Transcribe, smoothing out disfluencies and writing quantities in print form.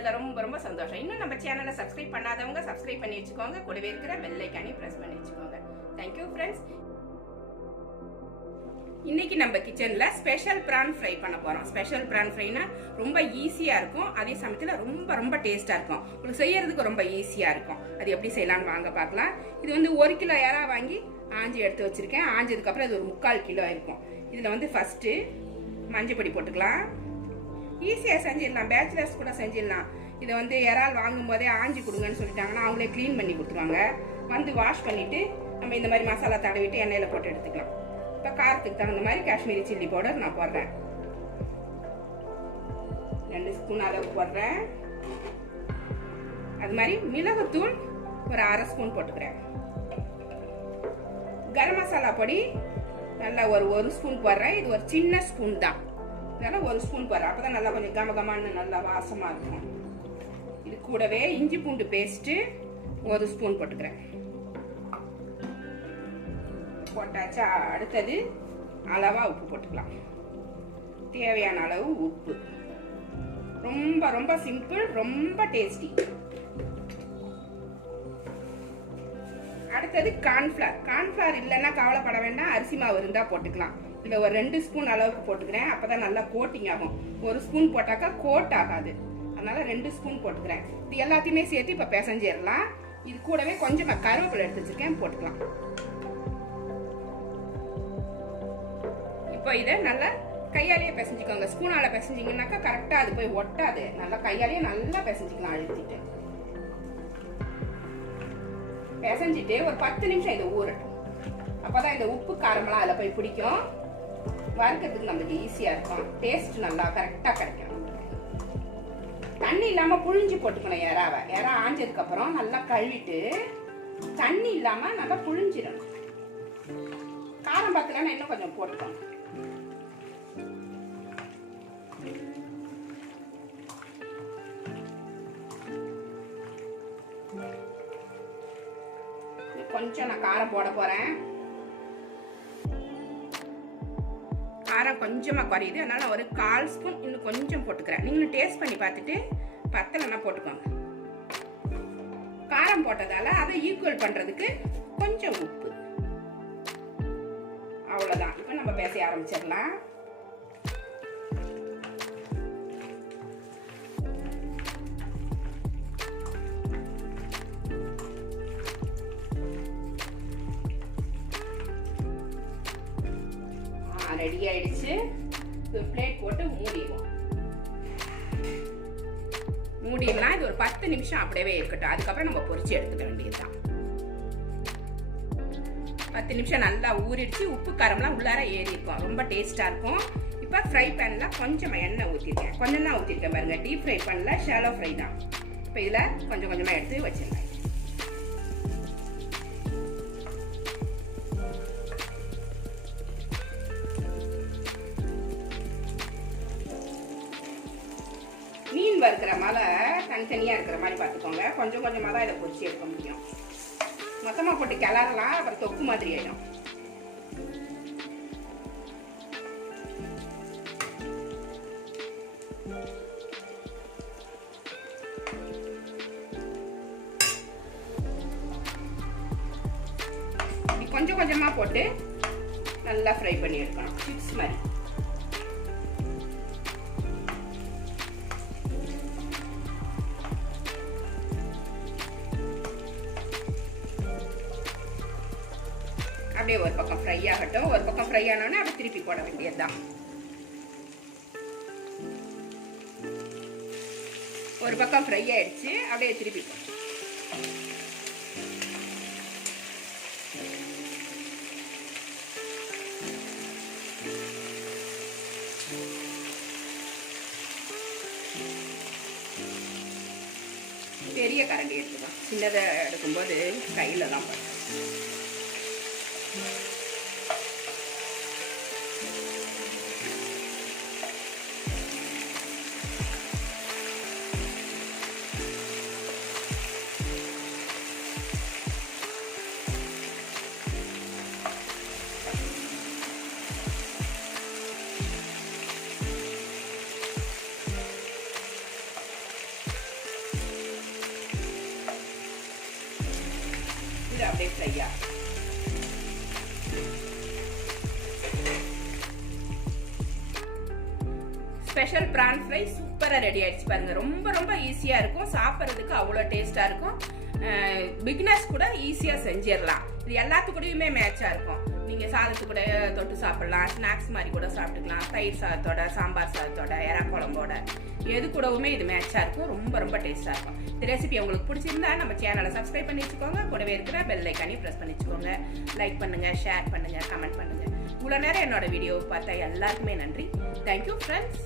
பார்த்ததுல ரொம்ப ரொம்ப சந்தோஷம். இன்னும் நம்ம சேனலை சப்ஸ்கிரைப் பண்ணாதவங்க சப்ஸ்கிரைப் பண்ணி வச்சுக்கோங்க. கூடவே இருக்கிற பெல் ஐக்கானையும் ப்ரெஸ் பண்ணி வச்சுக்கோங்க. Thank you friends. இன்னைக்கு நம்ம கிச்சன்ல ஸ்பெஷல் பிரான் ஃப்ரை பண்ண போறோம். ஸ்பெஷல் பிரான் ஃப்ரைனா ரொம்ப ஈஸியா இருக்கும், அதே சமயத்துல ரொம்ப ரொம்ப டேஸ்டா இருக்கும். உங்களுக்கு செய்யறதுக்கு ரொம்ப ஈஸியா இருக்கும். அது எப்படி செய்யலாம்னு வாங்க பார்க்கலாம். இது வந்து 1 கிலோ இறா வாங்கி ஆஞ்சி எடுத்து வச்சிருக்கேன். ஆஞ்சதுக்கு அப்புறம் இது ஒரு 3/4 கிலோ இருக்கும். இதுல வந்து ஃபர்ஸ்ட் மஞ்சள் பொடி போட்டுக்கலாம். ஈஸியா செஞ்சிடலாம், பேச்சுலர்ஸ் கூட செஞ்சிடலாம். இதை வந்து இறால் வாங்கும் போதே ஆஞ்சி கொடுங்கன்னு சொல்லிட்டாங்கன்னா அவங்களே க்ளீன் பண்ணி கொடுத்துருவாங்க. வந்து வாஷ் பண்ணிட்டு நம்ம இந்த மாதிரி மசாலா தடவிட்டு எண்ணெயில போட்டு எடுத்துக்கலாம். இப்போ காரத்துக்கு தகுந்த மாதிரி காஷ்மீரி சில்லி பவுடர் நான் போடுறேன். 2 ஸ்பூன் அளவு போடுறேன். அது மாதிரி மிளகுத்தூள் ஒரு 1/2 ஸ்பூன் போட்டுக்கிறேன். கரம் மசாலா பொடி நல்லா ஒரு ஸ்பூன் போடுறேன். இது ஒரு சின்ன ஸ்பூன் தான், இதெல்லாம் 1 ஸ்பூன் போடுறேன். அப்பதான் நல்லா கொஞ்சம் கமகமான்னு நல்லா வாசமா இருக்கும். இது கூடவே இஞ்சி பூண்டு பேஸ்ட் 1 ஸ்பூன் போட்டுக்கிறேன். போட்டாச்சா? அடுத்தது அளவா உப்பு போட்டுக்கலாம். தேவையான அளவு உப்பு. ரொம்ப ரொம்ப சிம்பிள், ரொம்ப டேஸ்டி. அடுத்தது கார்ன்ஃபிளவர். கார்ன்ஃபிளவர் இல்லைன்னா கவலைப்பட வேண்டாம், அரிசி மாவு இருந்தா போட்டுக்கலாம். இல்லை ஒரு 2 ஸ்பூன் அளவுக்கு போட்டுக்கிறேன். அப்பதான் நல்லா கோட்டிங் ஆகும். 1 ஸ்பூன் போட்டாக்கா கோட் ஆகாது, அதனால 2 ஸ்பூன் போட்டுக்கிறேன். இது எல்லாத்தையுமே சேர்த்து இப்ப பிசைஞ்சிடலாம். இது கூடவே கொஞ்சமா கருவேப்பிலை எடுத்து வச்சிருக்கேன், போட்டுக்கலாம். இப்போ இதை நல்லா கையாலேயே பிசைஞ்சிக்கோங்க. ஸ்பூனால பிசைஞ்சிங்கன்னாக்கா கரெக்டா அது போய் ஒட்டாது. நல்லா கையாலேயே நல்லா பிசைஞ்சிக்கலாம். அழுத்திட்டு பிசைஞ்சிட்டு ஒரு 10 நிமிஷம் இதை ஊறட்டும். அப்பதான் இந்த உப்பு காரமெல்லாம் அதில் போய் பிடிக்கும். வறுக்கிறதுக்கு நமக்கு ஈஸியா இருக்கும். டேஸ்ட் நல்லா கரெக்டா கிடைக்கும். தண்ணி இல்லாம புழிஞ்சு போட்டுக்கணும் இறாவை. இறா ஆஞ்சதுக்கு அப்புறம் நல்லா கழுவிட்டு தண்ணி இல்லாம நல்லா புழிஞ்சிடணும். காரம் பத்தலன்னா இன்னும் கொஞ்சம் போட்டுக்கணும். கொஞ்சம் நான் காரம் போட போறேன். காரம் கொஞ்சமா குறையுது, அதனால ஒரு 1/4 ஸ்பூன் இன்னும் கொஞ்சம் போட்டுக்கிறேன். நீங்களும் டேஸ்ட் பண்ணி பார்த்துட்டு பத்தலைன்னா போட்டுக்கோங்க. காரம் போட்டதால அதை ஈக்குவல் பண்றதுக்கு கொஞ்சம் உப்பு. அவ்வளவுதான். இப்போ நம்ம பேச ஆரம்பிச்சிடலாம். ரெடி ஆயிடுச்சு. பிளேட் போட்டு மூடிடுவோம். மூடிடலாம். இது ஒரு 10 நிமிஷம் அப்படியே இருக்கட்டும். அதுக்கப்புறம் நம்ம பொரிச்சு எடுத்துக்க வேண்டியதுதான். 10 நிமிஷம் நல்லா ஊறிடுச்சு. உப்பு காரம்லாம் உள்ளார ஏறி இருக்கும். ரொம்ப டேஸ்டா இருக்கும். இப்போ ஃப்ரை பேன்ல கொஞ்சம் எண்ணெய் ஊற்றிருக்கேன். கொஞ்சம் தான் ஊற்றிருக்கேன் பாருங்க. டீப் ஃப்ரை பண்ணல, ஷாலோ ஃப்ரை தான். இப்போ இதில் கொஞ்சம் கொஞ்சமாக எடுத்து வச்சிடலாம். மீன் வறுக்கிற மாதிரி தனித்தனியாக இருக்கிற மாதிரி பார்த்துக்கோங்க. கொஞ்சம் கொஞ்சமாக தான் இதை பொரிச்சு எடுக்க முடியும். மொத்தமாக போட்டு கிளறலாம், அப்புறம் தொக்கு மாதிரி ஆயிடும். கொஞ்சம் கொஞ்சமாக போட்டு நல்லா ஃப்ரை பண்ணி எடுக்கணும், சிப்ஸ் மாதிரி. அப்படியே ஒரு பக்கம் ஃப்ரை ஆகட்டும். ஒரு பக்கம் ஃப்ரை ஆனோடனே அப்படியே திருப்பி போட வேண்டியதுதான். ஒரு பக்கம் ஃப்ரை ஆயிடுச்சு, அப்படியே திருப்பி பெரிய கரண்டி எடுத்துக்கலாம். சின்னதை எடுக்கும்போது கையில தான் பண்ணுறேன். இது அப்படியே ஃப்ரை ஆகும். ஸ்பெஷல் பிரான் ஃப்ரை சூப்பரா ரெடி ஆயிடுச்சு பாருங்க. ரொம்ப ரொம்ப ஈஸியா இருக்கும், சாப்பிட்றதுக்கு அவ்வளோ டேஸ்டா இருக்கும். பிகினர்ஸ் கூட ஈஸியா செஞ்சிடலாம். இது எல்லாத்துக்கூடயுமே மேட்சா இருக்கும். நீங்க சாதத்து கூட தொட்டு சாப்பிடலாம், ஸ்நாக்ஸ் மாதிரி கூட சாப்பிட்டுக்கலாம், தயிர் சாதத்தோட, சாம்பார் சாதத்தோட, எறா குழம்போட, எது கூடவுமே இது மேட்சா இருக்கும். ரொம்ப ரொம்ப டேஸ்டா இருக்கும். இந்த ரெசிபி உங்களுக்கு பிடிச்சிருந்தா நம்ம சேனலை சப்ஸ்கிரைப் பண்ணி வச்சுக்கோங்க. கூடவே இருக்கிற பெல் ஐக்கானையும் ப்ரெஸ் பண்ணி வச்சுக்கோங்க. லைக் பண்ணுங்க, ஷேர் பண்ணுங்க, கமெண்ட் பண்ணுங்க. இவ்வளோ நேரம் என்னோட வீடியோ பார்த்தா எல்லாருக்குமே நன்றி. Thank you friends.